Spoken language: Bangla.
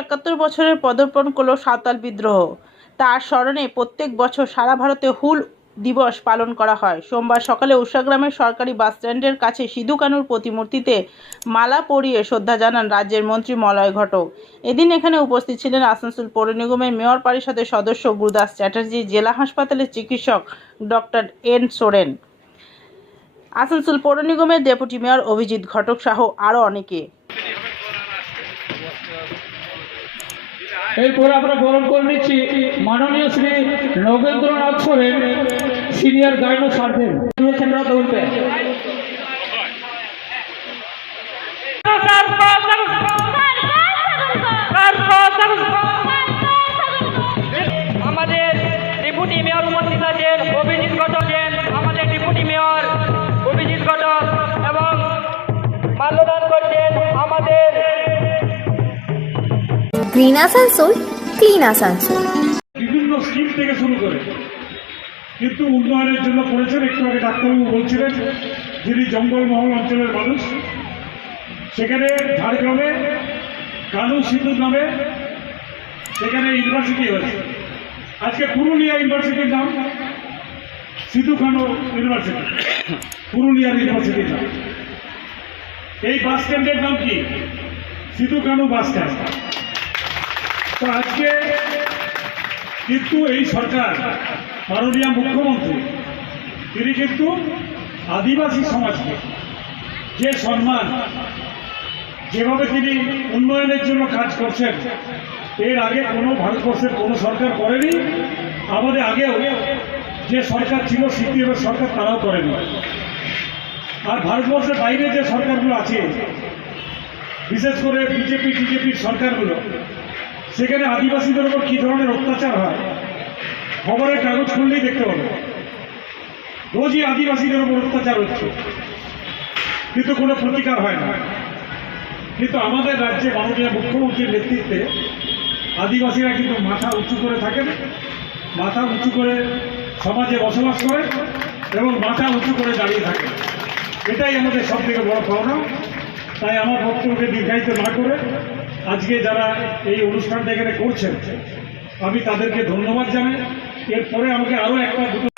একাত্তর বছরের পদর্পণ করল সাঁওতাল বিদ্রোহ। তার স্মরণে প্রত্যেক বছর সারা ভারতে হুল দিবস পালন করা হয়। সোমবার সকালে উষাগ্রামের সরকারি বাসস্ট্যান্ডের কাছে সিধু কানুর প্রতিমূর্তিতে মালা পরিয়ে শ্রদ্ধা জানান রাজ্যের মন্ত্রী মলয় ঘটক। এদিন এখানে উপস্থিত ছিলেন আসানসোল পৌর নিগমের মেয়র পরিষদের সদস্য গুরুদাস চ্যাটার্জি, জেলা হাসপাতালের চিকিৎসক ডক্টর এন সোরেন। আসানসোল পৌর নিগমের ডেপুটি মেয়র অভিজিৎ ঘটক সহ আরও অনেকে। এরপরে আমরা বরণ করে নিচ্ছি মাননীয় শ্রী নগেন্দ্রনাথ সোরেন সিনিয়র গাইনো সার্ভেন আমাদের ডেপুটি মেয়র অভিজিৎ আমাদের ডেপুটি মেয়র, অভিজিৎ ঘটক এবং মাল্যদান গ্রিন আসানসোল ক্লিন আসানসোল বিভিন্ন স্কিম থেকে শুরু করে। কিন্তু উন্নয়নের জন্য করেছেন, একটু আগে ডাক্তারবাবু বলছিলেন, যিনি জঙ্গলমহল অঞ্চলের মানুষ, সেখানে ঝাড়গ্রামে কানু সিন্ধু নামে সেখানে ইউনিভার্সিটি হয়েছে। আজকে পুরুলিয়া ইউনিভার্সিটির নাম সিধু কানু ইউনিভার্সিটি পুরুলিয়ার ইউনিভার্সিটির নাম। এই বাস স্ট্যান্ডের নাম কি? সিধু কানু বাস স্ট্যান্ড তো আজকে কিন্তু এই সরকার, মাননীয় মুখ্যমন্ত্রী, তিনি কিন্তু আদিবাসী সমাজকে যে সম্মান, যেভাবে তিনি উন্নয়নের জন্য কাজ করছেন, এর আগে কোনো ভারতবর্ষের কোনো সরকার করেনি, আমাদের আগেও যে সরকার ছিল, সিপিএমের সরকার, তারাও করেনি। আর ভারতবর্ষের বাইরে যে সরকারগুলো আছে, বিশেষ করে বিজেপি, টিজেপির সরকারগুলো সেখানে আদিবাসীদের উপর কী ধরনের অত্যাচার হয়? খবরের কাগজ খুললেই দেখতে পাবে। রোজই আদিবাসীদের উপর অত্যাচার হচ্ছে। কিন্তু কোনো প্রতিকার হয় না। কিন্তু আমাদের রাজ্যে মাননীয় মুখ্যমন্ত্রীর নেতৃত্বে আদিবাসীরা কিন্তু মাথা উঁচু করে থাকেন, মাথা উঁচু করে সমাজে বসবাস করে এবং মাথা উঁচু করে দাঁড়িয়ে থাকে এটাই আমাদের সব থেকে বড় পাওনা। তাই আমার বক্তব্যকে দীর্ঘায়িত না করে আজকে যারা এই অনুষ্ঠানটা এখানে করছেন, আমি তাদেরকে ধন্যবাদ জানাই। এরপরে আমাকে আরও একটা দুটো